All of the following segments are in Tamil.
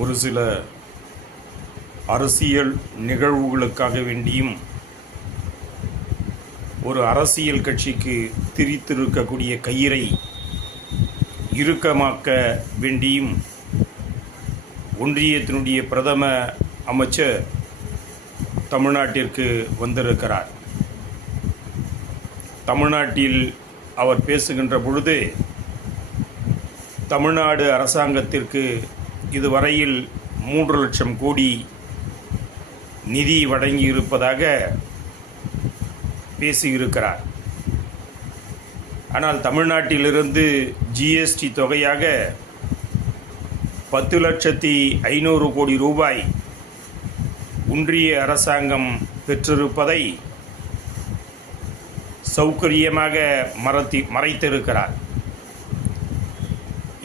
ஒரு சில அரசியல் நிகழ்வுகளுக்காக வேண்டியும் ஒரு அரசியல் கட்சிக்கு திரித்திருக்கக்கூடிய கயிறை இறுக்கமாக்க வேண்டியும் ஒன்றியத்தினுடைய பிரதம அமைச்சர் தமிழ்நாட்டிற்கு வந்திருக்கிறார். தமிழ்நாட்டில் அவர் பேசுகின்ற பொழுது தமிழ்நாடு அரசாங்கத்திற்கு இதுவரையில் 3 லட்சம் கோடி நிதி வழங்கியிருப்பதாக பேசியிருக்கிறார். ஆனால் தமிழ்நாட்டிலிருந்து ஜிஎஸ்டி தொகையாக 10,500,000 கோடி ரூபாய் ஒன்றிய அரசாங்கம் பெற்றிருப்பதை சௌகரியமாக மறைத்திருக்கிறார்.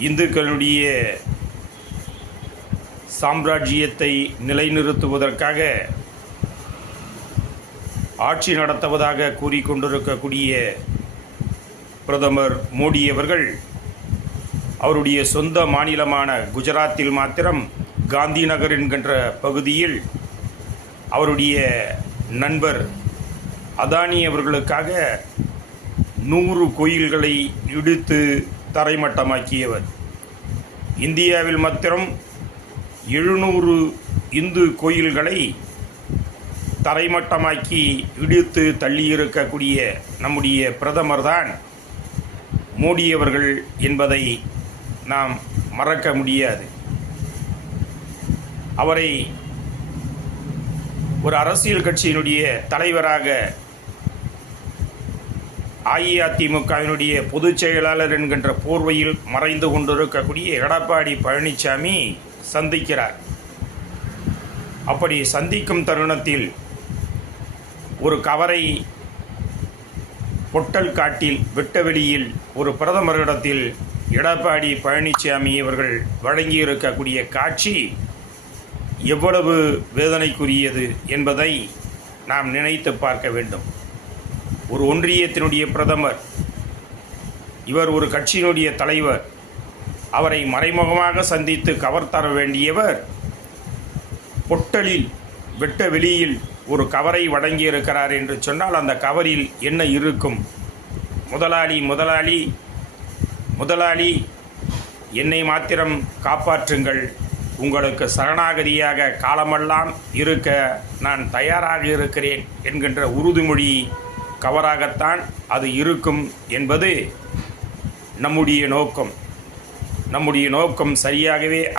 இந்துக்களுடைய சாம்ராஜ்யத்தை நிலைநிறுத்துவதற்காக ஆட்சி நடத்துவதாக கூறிக்கொண்டிருக்கக்கூடிய பிரதமர் மோடி அவர்கள் அவருடைய சொந்த மாநிலமான குஜராத்தில் மாத்திரம் காந்தி நகர் என்கின்ற பகுதியில் அவருடைய நண்பர் அதானி அவர்களுக்காக 100 கோயில்களை இடித்து தரைமட்டமாக்கியவர். இந்தியாவில் மாத்திரம் 700 இந்து கோயில்களை தரைமட்டமாக்கி இடித்து தள்ளியிருக்கக்கூடிய நம்முடைய பிரதமர் தான் மோடி அவர்கள் என்பதை நாம் மறக்க முடியாது. அவரை ஒரு அரசியல் கட்சியினுடைய தலைவராக அஇஅதிமுகவினுடைய பொதுச் செயலாளர் என்கின்ற போர்வையில் மறைந்து கொண்டிருக்கக்கூடிய எடப்பாடி பழனிசாமி சந்திக்கிறார். அப்படி சந்திக்கும் தருணத்தில் ஒரு கவரை பொட்டல் காட்டில் வெட்டவெளியில் ஒரு பிரதமரிடத்தில் எடப்பாடி பழனிசாமி அவர்கள் வழங்கியிருக்கக்கூடிய காட்சி எவ்வளவு வேதனைக்குரியது என்பதை நாம் நினைத்து பார்க்க வேண்டும். ஒரு ஒன்றியத்தினுடைய பிரதமர், இவர் ஒரு கட்சியினுடைய தலைவர், அவரை மறைமுகமாக சந்தித்து கவர் தர வேண்டியவர் பொட்டலில் வெட்ட வெளியில் ஒரு கவரை வழங்கியிருக்கிறார் என்று சொன்னால் அந்த கவரில் என்ன இருக்கும்? முதலாளி என்னை மாத்திரம் காப்பாற்றுங்கள், உங்களுக்கு சரணாகதியாக காலமெல்லாம் இருக்க நான் தயாராக இருக்கிறேன் என்கின்ற உறுதிமொழி கவராகத்தான் அது இருக்கும் என்பது நம்முடைய நோக்கம் சரியாகவே